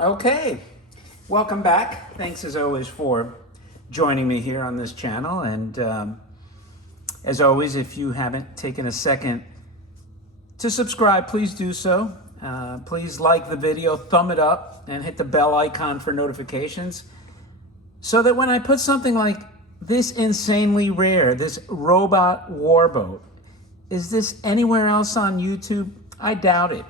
Okay, welcome back. Thanks as always for joining me here on this channel. And as always, if you haven't taken a second to subscribe, please do so. Please like the video, thumb it up, and hit the bell icon for notifications so that when I put something like this insanely rare, this robot warboat, is this anywhere else on YouTube? I doubt it.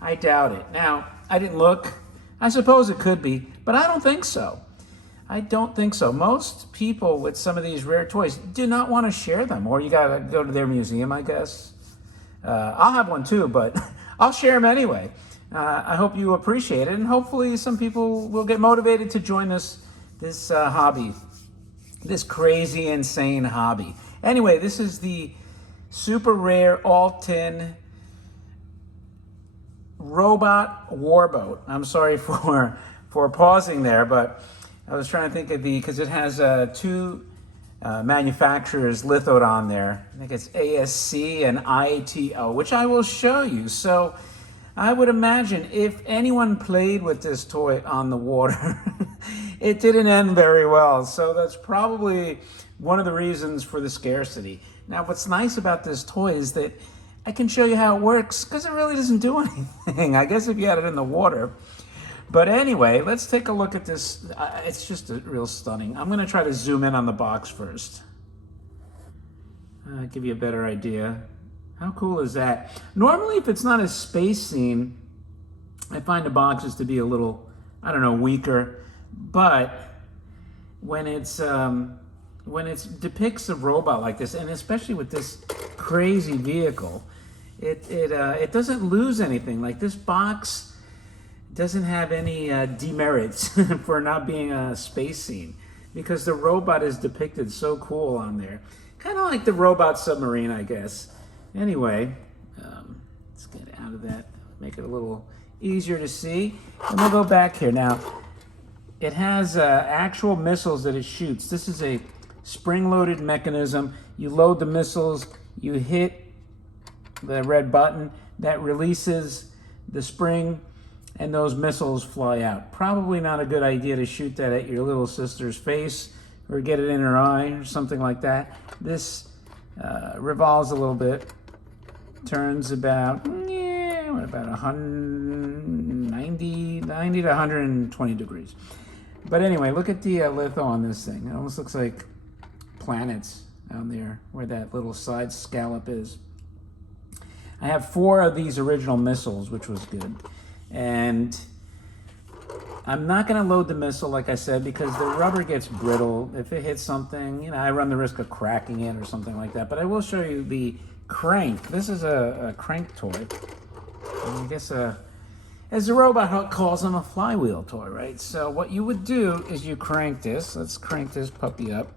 I doubt it. Now, I didn't look. I suppose it could be, but I don't think so. I don't think so. Most people with some of these rare toys do not want to share them, or you gotta go to their museum, I guess. I'll have one too, but I'll share them anyway. I hope you appreciate it, and hopefully some people will get motivated to join this hobby, this crazy, insane hobby. Anyway, this is the super rare all-tin robot warboat. I'm sorry for pausing there, but I was trying to think of because it has two manufacturers lithoed on there. I think it's ASC and ITO, which I will show you. So I would imagine if anyone played with this toy on the water, it didn't end very well. So that's probably one of the reasons for the scarcity. Now, what's nice about this toy is that I can show you how it works because it really doesn't do anything. I guess if you had it in the water. But anyway, let's take a look at this. It's just real stunning. I'm going to try to zoom in on the box first. Give you a better idea. How cool is that? Normally, if it's not a space scene, I find the boxes to be a little, I don't know, weaker. But when it depicts a robot like this, and especially with this crazy vehicle, it doesn't lose anything. Like, this box doesn't have any demerits for not being a space scene because the robot is depicted so cool on there. Kind of like the robot submarine, I guess. Anyway, let's get out of that, make it a little easier to see. And we'll go back here. Now, it has actual missiles that it shoots. This is a spring-loaded mechanism. You load the missiles, you hit the red button, that releases the spring, and those missiles fly out. Probably not a good idea to shoot that at your little sister's face or get it in her eye or something like that. This revolves a little bit, turns about 90 to 120 degrees. But anyway, look at the litho on this thing. It almost looks like planets down there where that little side scallop is. I have 4 of these original missiles, which was good. And I'm not going to load the missile, like I said, because the rubber gets brittle. If it hits something, I run the risk of cracking it or something like that. But I will show you the crank. This is a crank toy. And I guess as the robot calls them, a flywheel toy, right? So what you would do is you crank this. Let's crank this puppy up.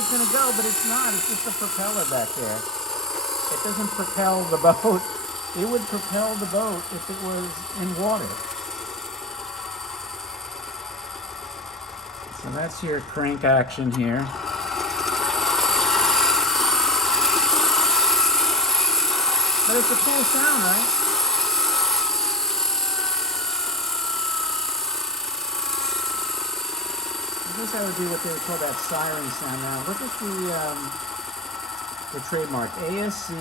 It's gonna go, but it's not. It's just a propeller back there. It doesn't propel the boat. It would propel the boat if it was in water. So that's your crank action here. But it's a cool sound, right? I guess I would do what they would call that siren sound. Now look at the trademark, ASC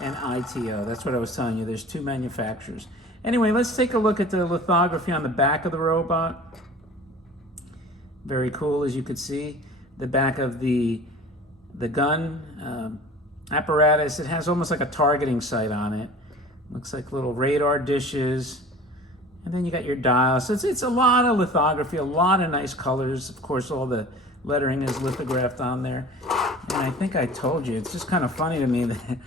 and ITO. That's what I was telling you. There's 2 manufacturers. Anyway, let's take a look at the lithography on the back of the robot. Very cool, as you could see. The back of the gun apparatus. It has almost like a targeting sight on it. Looks like little radar dishes. And then you got your dials. So it's a lot of lithography, a lot of nice colors. Of course, all the lettering is lithographed on there. And I think I told you, it's just kind of funny to me that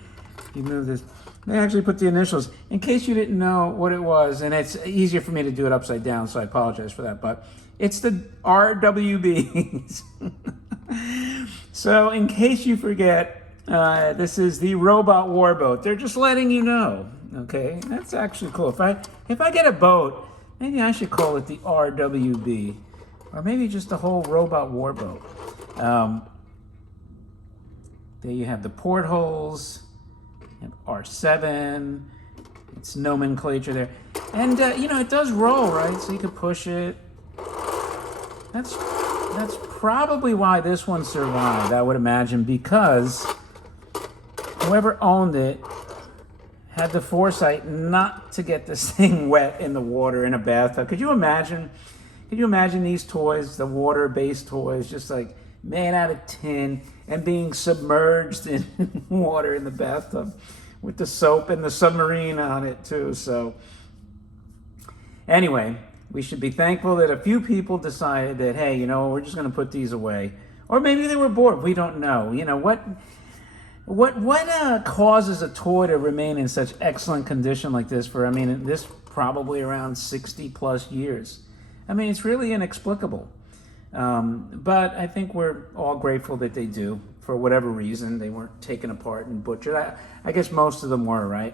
you move this. They actually put the initials, in case you didn't know what it was, and it's easier for me to do it upside down, so I apologize for that, but it's the RWBs. So in case you forget, this is the robot warboat. They're just letting you know. Okay, that's actually cool. If I get a boat, maybe I should call it the RWB, or maybe just the whole robot warboat. There you have the portholes, R7, it's nomenclature there. And, you know, it does roll, right? So you can push it. That's probably why this one survived, I would imagine, because whoever owned it had the foresight not to get this thing wet in the water in a bathtub. Could you imagine these toys, the water-based toys, just like made out of tin and being submerged in water in the bathtub with the soap and the submarine on it too? So anyway, we should be thankful that a few people decided that, hey, you know, we're just going to put these away. Or maybe they were bored. We don't know. You know, what causes a toy to remain in such excellent condition like this for, I mean, this probably around 60 plus years. I mean, it's really inexplicable. But I think we're all grateful that they do. For whatever reason, they weren't taken apart and butchered. I guess most of them were, right?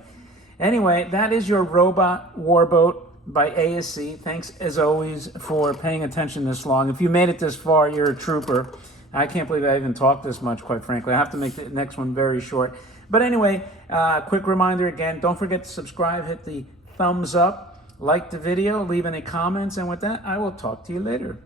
Anyway, that is your Robot Warboat by ASC. Thanks, as always, for paying attention this long. If you made it this far, you're a trooper. I can't believe I even talked this much, quite frankly. I have to make the next one very short. But anyway, quick reminder again, don't forget to subscribe, hit the thumbs up, like the video, leave any comments, and with that, I will talk to you later.